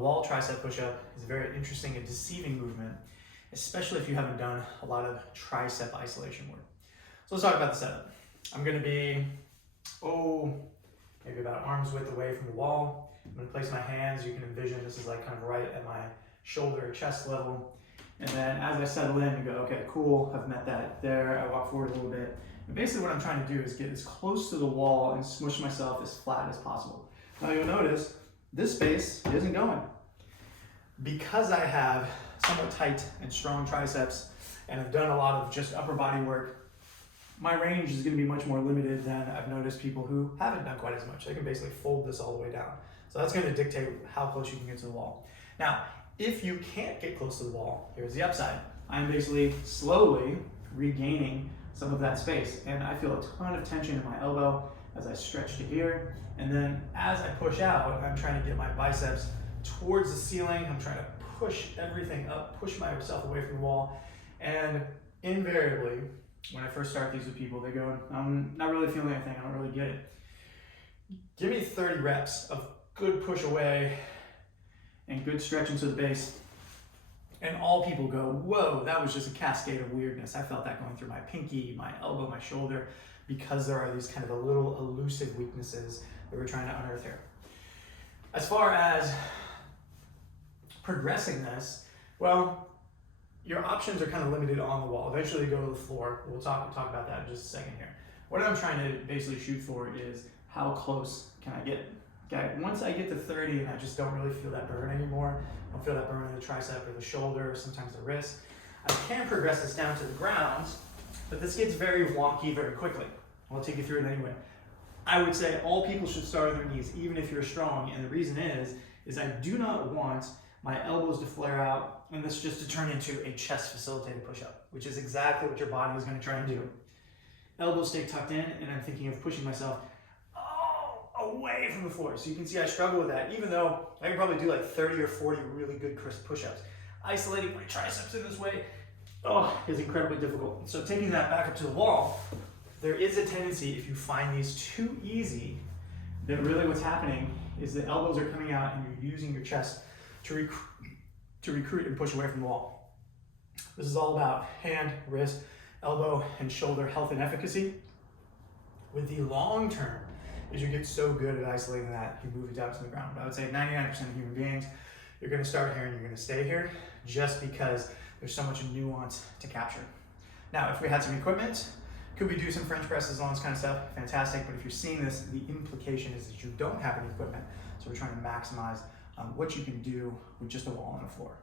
wall tricep push-up is a very interesting and deceiving movement, especially if you haven't done a lot of tricep isolation work. So let's talk about the setup. I'm gonna be, maybe about arm's width away from the wall. I'm gonna place my hands, you can envision this is like kind of right at my shoulder or chest level. And then as I settle in, you go, okay, cool, I've met that there. I walk forward a little bit. And basically what I'm trying to do is get as close to the wall and smush myself as flat as possible. Now you'll notice this space isn't going. Because I have somewhat tight and strong triceps and I've done a lot of just upper body work, my range is gonna be much more limited than I've noticed people who haven't done quite as much. They can basically fold this all the way down. So that's gonna dictate how close you can get to the wall. Now, if you can't get close to the wall, here's the upside. I'm basically slowly regaining some of that space. And I feel a ton of tension in my elbow as I stretch to here. And then as I push out, I'm trying to get my biceps towards the ceiling. I'm trying to push everything up, push myself away from the wall. And invariably, when I first start these with people, they go, I'm not really feeling anything, I don't really get it. Give me 30 reps of good push away and good stretch into the base. And all people go, whoa, that was just a cascade of weirdness. I felt that going through my pinky, my elbow, my shoulder, because there are these kind of a little elusive weaknesses that we're trying to unearth here. As far as progressing this, well, your options are kind of limited on the wall. Eventually go to the floor. We'll talk about that in just a second here. What I'm trying to basically shoot for is how close can I get? Okay, once I get to 30 and I just don't really feel that burn anymore, I don't feel that burn in the tricep or the shoulder, or sometimes the wrist, I can progress this down to the ground, but this gets very wonky very quickly. I'll take you through it anyway. I would say all people should start on their knees, even if you're strong, and the reason is I do not want my elbows to flare out and this just to turn into a chest facilitated push-up, which is exactly what your body is going to try and do. Elbows stay tucked in, and I'm thinking of pushing myself away from the floor. So you can see I struggle with that, even though I can probably do like 30 or 40 really good crisp push-ups. Isolating my triceps in this way, is incredibly difficult. So taking that back up to the wall, there is a tendency, if you find these too easy, that really what's happening is the elbows are coming out and you're using your chest to recruit and push away from the wall. This is all about hand, wrist, elbow, and shoulder health and efficacy. With the long term, as you get so good at isolating that, you move it down to the ground. But I would say 99% of human beings, you're gonna start here and you're gonna stay here just because there's so much nuance to capture. Now, if we had some equipment, could we do some French presses, all this kind of stuff? Fantastic, but if you're seeing this, the implication is that you don't have any equipment. So we're trying to maximize what you can do with just a wall and a floor.